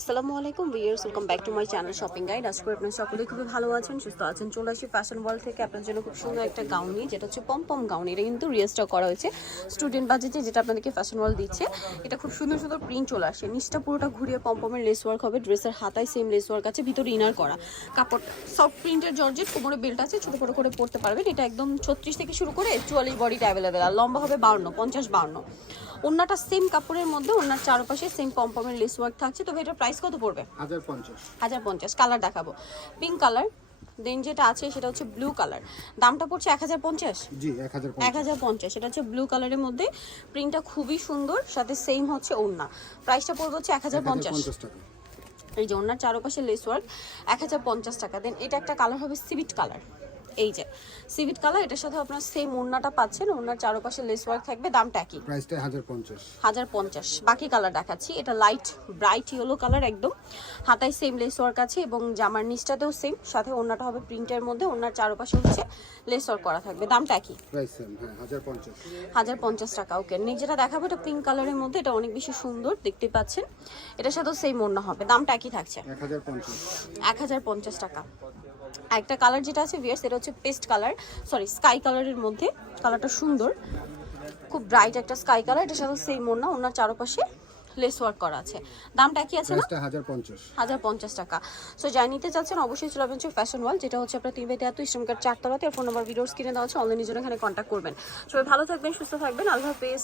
আসসালামু আলাইকুম viewers, welcome back to my channel shopping guide. আজকে আপনারা সকলে খুবই ভালো আছেন, সুস্থ আছেন। চলে আসি ফ্যাশন ওয়ার্ল্ড থেকে আপনার জন্য খুব সুন্দর একটা গাউন নিয়ে, যেটা হচ্ছে পম পম গাউন এটা কিন্তু রিয়েস্টক করা হয়েছে স্টুডেন্ট বাজেটে যেটা আপনাদেরকে ফ্যাশন ওয়ার্ল্ড দিচ্ছে। এটা খুব সুন্দর সুন্দর প্রিন্ট চলে আসে। নিচটা পুরোটা ঘুরিয়ে পম পমের লেস ওয়ার্ক হবে, ড্রেসের হাতায় সেম লেস ওয়ার্ক আছে, ভিতরে ইনার করা। কাপড় সফট প্রিন্টের জর্জেট কোমরে বেল্ট আছে, ছোটো ছোট করে পড়তে পারবেন। এটা একদম ছত্রিশ থেকে শুরু করে চুয়াল্লিশ বডিটা অ্যাভেলেবেল আর লম্বা হবে বাউন্ন, পঞ্চাশ বাউন্ন। ওনাটা সেম কাপড়ের মধ্যে ওনার চারপাশে সেম পম্পমের লেস ওয়ার্ক থাকছে। তবে এটার প্রাইস কত পড়বে? হাজার পঞ্চাশ। কালার দেখাবো। পিঙ্ক কালার দেন যেটা আছে সেটা হচ্ছে ব্লু কালার দামটা পড়ছে এক হাজার পঞ্চাশ? জি এক হাজার পঞ্চাশ। এটা হচ্ছে ব্লু কালারের মধ্যে। প্রিন্টটা খুবই সুন্দর সাথে সেম হচ্ছে ওড়না। প্রাইসটা পড়বে হচ্ছে এক হাজার পঞ্চাশ। এই যে ওনার চারপাশে লেস ওয়ার্ক এক হাজার পঞ্চাশ টাকা। দেন এটা একটা কালার হবে সিভিট কালার এই যে সিভিট কালার এটার সাথে আপনার সেম ওড়নাটা পাচ্ছেন ওড়নার চারপাশে লেস ওয়ার্ক থাকবে দামটা একই। প্রাইসটা হাজার পঞ্চাশ। হাজার পঞ্চাশ। বাকি কালার দেখাচ্ছি এটা লাইট ব্রাইট ইয়েলো কালার একদম। হাতায় সেম লেস ওয়ার্ক আছে এবং জামার নিচটাতেও সেম সাথে ওড়নাটা হবে প্রিন্টের মধ্যে ওড়নার চারপাশে হচ্ছে লেস ওয়ার্ক করা থাকবে দামটা একই। প্রাইস সেম হ্যাঁ হাজার পঞ্চাশ। হাজার পঞ্চাশ টাকা ওকে নেক্সট যেটা দেখাবো এটা পিঙ্ক কালারের মধ্যে এটা অনেক বেশি সুন্দর দেখতে পাচ্ছেন। এটার সাথেও সেম ওড়না হবে দামটা একই থাকছে। এক হাজার পঞ্চাশ। এক হাজার পঞ্চাশ টাকা। একটা কালার যেটা আছে ভিয়ার্স এটা হচ্ছে পেস্ট কালার সরি স্কাই কালারের মধ্যে। কালারটা সুন্দর। খুব ব্রাইট একটা স্কাই কালার এটার সাথে সেম ওড়না ওনার চারপাশে লেস ওয়ার্ক করা আছে। দামটা কি আছে না? হাজার পঞ্চাশ। টাকা। সো যাই নিতে চাচ্ছেন অবশ্যই চলে আসবেন ফ্যাশন ওয়াল যেটা হচ্ছে আপনার তিন বাই তেয়াত্তর ইসলামকার চারতলাতে ফোন নাম্বার ভিডিওস কিনে দেওয়া হচ্ছে অনলাইনে জন্য এখানে কন্ট্যাক্ট করবেন। সবাই ভালো থাকবেন সুস্থ থাকবেন আল্লাহ হাফেজ।